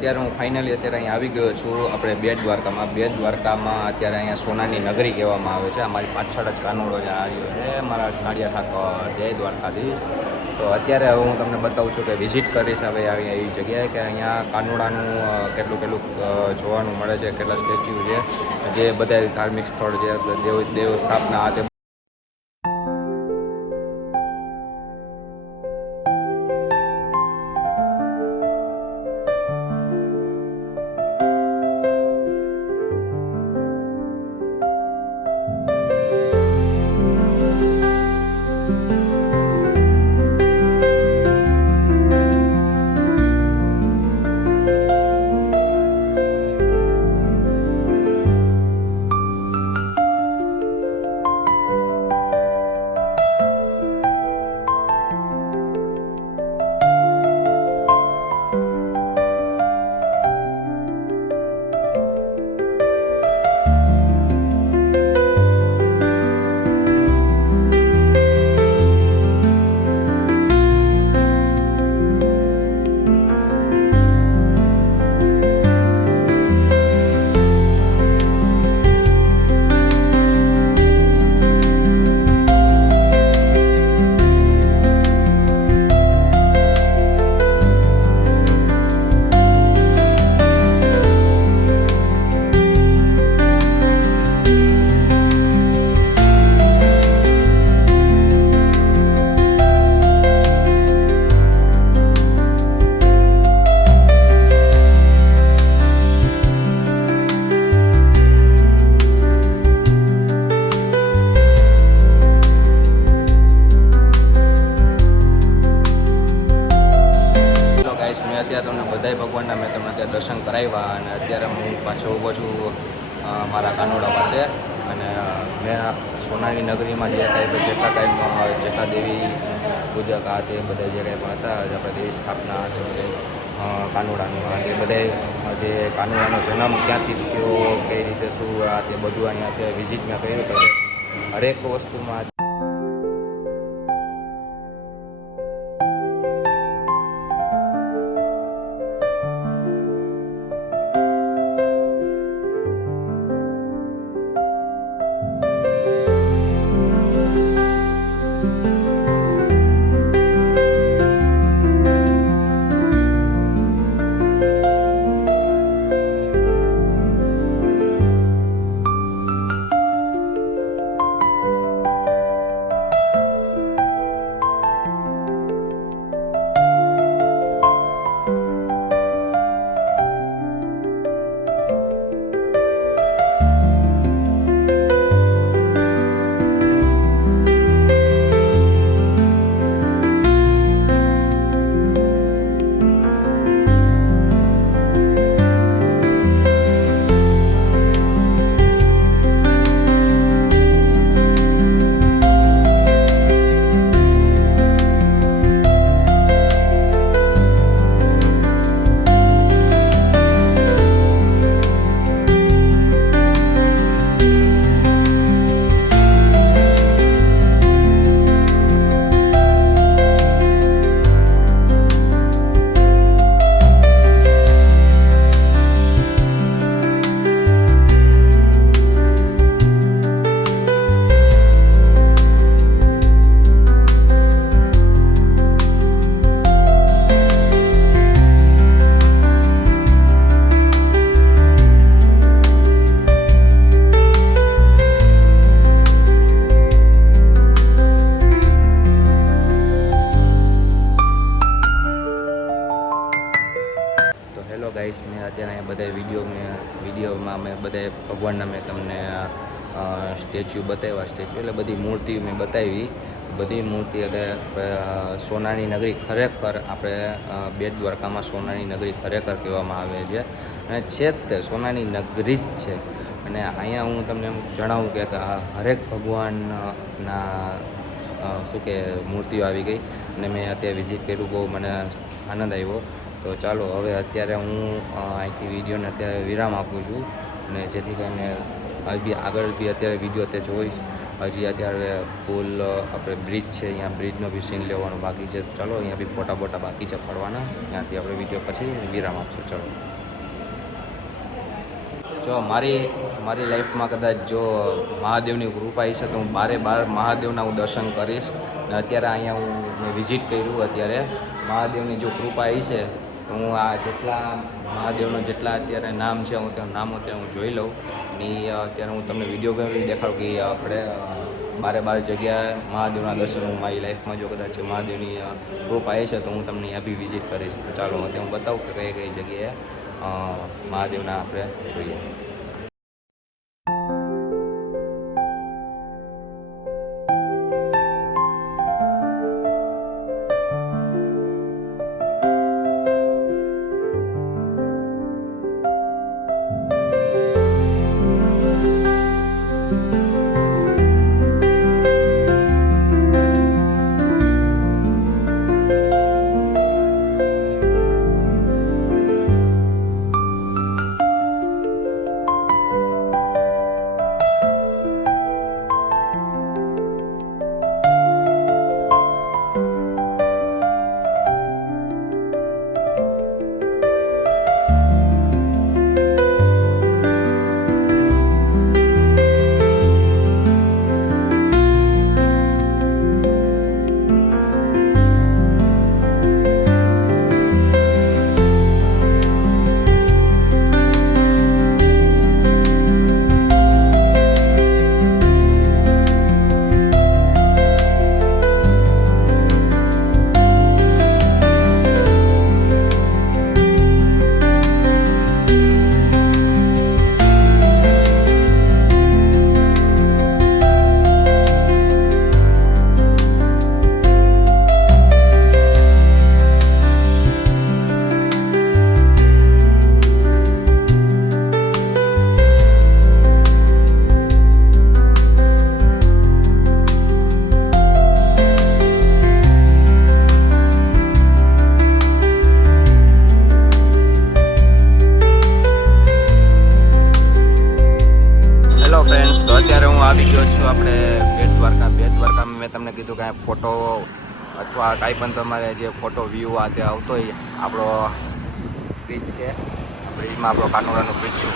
અત્યારે હું ફાઇનલી અત્યારે અહીંયા આવી ગયો છું આપણે બેટ દ્વારકામાં અત્યારે અહીંયા સોનાની નગરી કહેવામાં આવે છે. અમારી પાછળ જ કાનોડો આવ્યો છે મારા કાળિયા ઠાકોર જય દ્વારકાધીશ. તો અત્યારે હું તમને બતાવું છું કે વિઝિટ કરીશ હવે આવી એવી જગ્યાએ કે અહીંયા કાનોડાનું કેટલું જોવાનું મળે છે, કેટલા સ્ટેચ્યુ છે, જે બધા ધાર્મિક સ્થળ છે, દેવ સ્થાપના આ બધાય ભગવાનના મેં તમને ત્યાં દર્શન કરાવ્યા અને અત્યારે હું પાછો ઊભો છું મારા કાનોડા પાસે. અને મેં સોનાની નગરીમાં જે કાંઈ જેટલા દેવી પૂજક આ તે બધા જે કાંઈ પણ હતા આપણે દેવી સ્થાપના તે બધા કાનોડાનું એ બધા જે કાનોડાનો જન્મ ક્યાંથી થયો, કઈ રીતે શું આ તે બધું અહીંયા અત્યારે વિઝિટ મેં કર્યું તો હરેક વસ્તુમાં ગાઈસ મેં અત્યારે અહીંયા બધા વિડીયોમાં મેં બધા ભગવાનના મેં તમને સ્ટેચ્યુ બતાવ્યા. સ્ટેચ્યુ એટલે બધી મૂર્તિ મેં બતાવી. બધી મૂર્તિ એટલે સોનાની નગરી ખરેખર આપણે બેટ દ્વારકામાં સોનાની નગરી ખરેખર કહેવામાં આવે છે અને છે જ તે સોનાની નગરી જ છે. અને અહીંયા હું તમને એમ જણાવું કે હરેક ભગવાનના શું કે મૂર્તિઓ આવી ગઈ અને મેં અત્યારે વિઝિટ કર્યું. બહુ મને આનંદ આવ્યો. તો ચાલો હવે અત્યારે હું અહીંથી વિડીયોને અત્યારે વિરામ આપું છું અને જેથી કરીને આગળ બી અત્યારે વિડીયો અત્યારે જોઈશ હજી અત્યારે પુલ આપણે બ્રિજ છે, અહીંયા બ્રિજનો બી સીન લેવાનો બાકી છે. ચલો અહીંયા બી ફોટા બોટા બાકી છે પડવાના. ત્યાંથી આપણે વિડીયો પછી વિરામ આપશું. ચલો જો મારી લાઈફમાં કદાચ જો મહાદેવની કૃપા હશે તો હું બાર મહાદેવના હું દર્શન કરીશ. ને અત્યારે અહીંયા મેં વિઝિટ કર્યું. અત્યારે મહાદેવની જો કૃપા હશે તો હું આ જેટલા મહાદેવનો જેટલા અત્યારે નામ છે હું તેનું નામ અત્યારે હું જોઈ લઉં. અને અત્યારે હું તમને વિડીયો બી દેખાડું કે આપણે બારે જગ્યાએ મહાદેવના દર્શન હું મારી લાઈફમાં જો કદાચ મહાદેવની કૃપા હશે તો હું તમને અહીંયા બી વિઝિટ કરીશ. તો ચાલો અત્યારે હું બતાવું કે કઈ જગ્યાએ મહાદેવના આપણે જોઈએ. આવી ગયો છું આપણે બેટ દ્વારકામાં. મેં તમને કીધું કે ફોટો અથવા કાંઈ પણ તમારે જે ફોટો વ્યૂ આ તે આવતો હોય આપણો બ્રિજ છે, બ્રિજમાં આપણો કાનોડાનો બ્રિજ છું.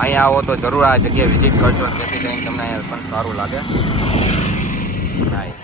અહીંયા આવો તો જરૂર આ જગ્યાએ વિઝિટ કરજો, જેથી કરીને તમને અહીંયા પણ સારું લાગે. નાઈસ.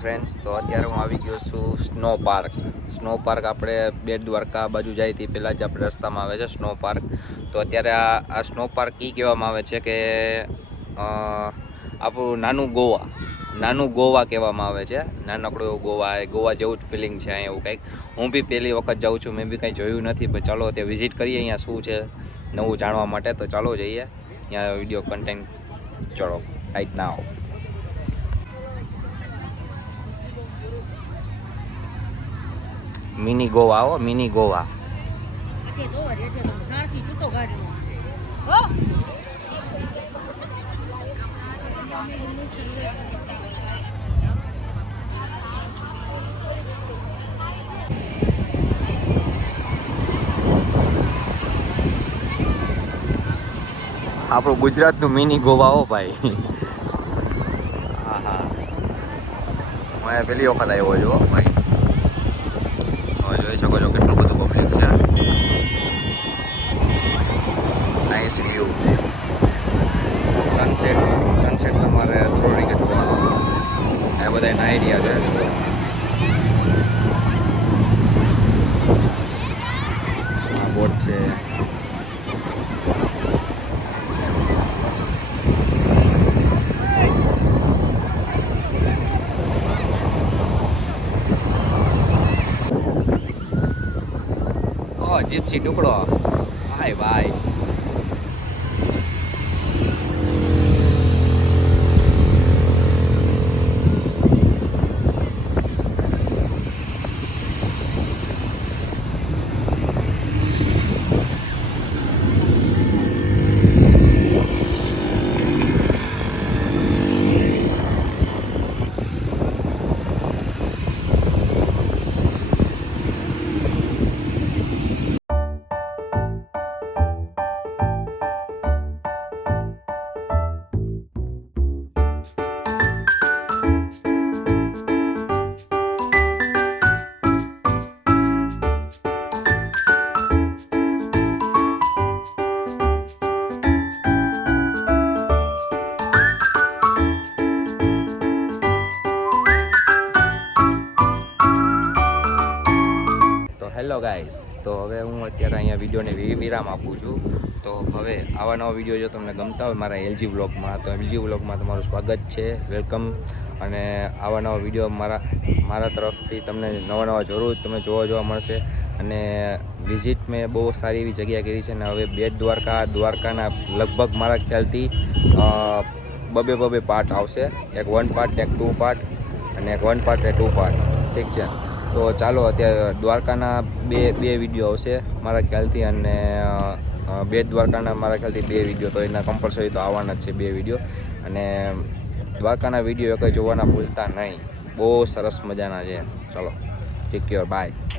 ફ્રેન્ડ્સ, તો અત્યારે હું આવી ગયો છું સ્નો પાર્ક. આપણે બેટ દ્વારકા બાજુ જાય તે પહેલાં જ આપણે રસ્તામાં આવે છે સ્નો પાર્ક. તો અત્યારે આ સ્નો પાર્ક એ કહેવામાં આવે છે કે આપણું નાનું ગોવા કહેવામાં આવે છે. નાનકડું એવું ગોવા જેવું જ ફિલિંગ છે અહીંયા એવું કંઈક. હું બી પહેલી વખત જાઉં છું, મેં બી કંઈ જોયું નથી, પણ ચાલો ત્યાં વિઝિટ કરીએ અહીંયા શું છે નવું જાણવા માટે. તો ચાલો જઈએ ત્યાં વિડીયો કન્ટેન્ટ. ચલો રાઈટ નાઉ. મિની ગોવા આવો, મિની ગોવા. આપણું ગુજરાતનું મિની ગોવા હો ભાઈ. હા હા, હું પહેલી વખત આવ્યો છું ભાઈ. હવે જોઈ શકો છો કેટલું બધું પબ્લિક છે. Nice view. સનસેટ તમારે થોડી કે જોવાનું. એ બધા નાઈ રહ્યા છે. આ બોટ છે. જીપ્સી ટુકડો. હાય ભાઈ. હેલો ગાઈસ, તો હવે હું અત્યારે અહીંયા વિડીયોને વિરામ આપું છું. તો હવે આવા નવા વિડીયો જો તમને ગમતા હોય મારા એલજી વ્લોગમાં, તો એલજી વ્લોગમાં તમારું સ્વાગત છે, વેલકમ. અને આવા નવા વિડીયો મારા તરફથી તમને નવા જરૂર તમને જોવા મળશે. અને વિઝિટ મેં બહુ સારી એવી જગ્યા કરી છે. અને હવે બેટ દ્વારકાના લગભગ મારા ખ્યાલથી બબે પાર્ટ આવશે. એક 1 પાર્ટ, એક 2 પાર્ટ અને એક 1 પાર્ટ અને 2 પાર્ટ. ઠીક છે, તો ચાલો અત્યારે દ્વારકાના બે વિડીયો આવશે મારા ખ્યાલથી. અને બેટ દ્વારકાના મારા ખ્યાલથી 2 વિડીયો તો એના કમ્પલસરી તો આવવાના જ છે 2 વિડીયો. અને દ્વારકાના વિડીયો કંઈ જોવાના ભૂલતા નહીં, બહુ સરસ મજાના છે. ચાલો, ટેક કેર, બાય.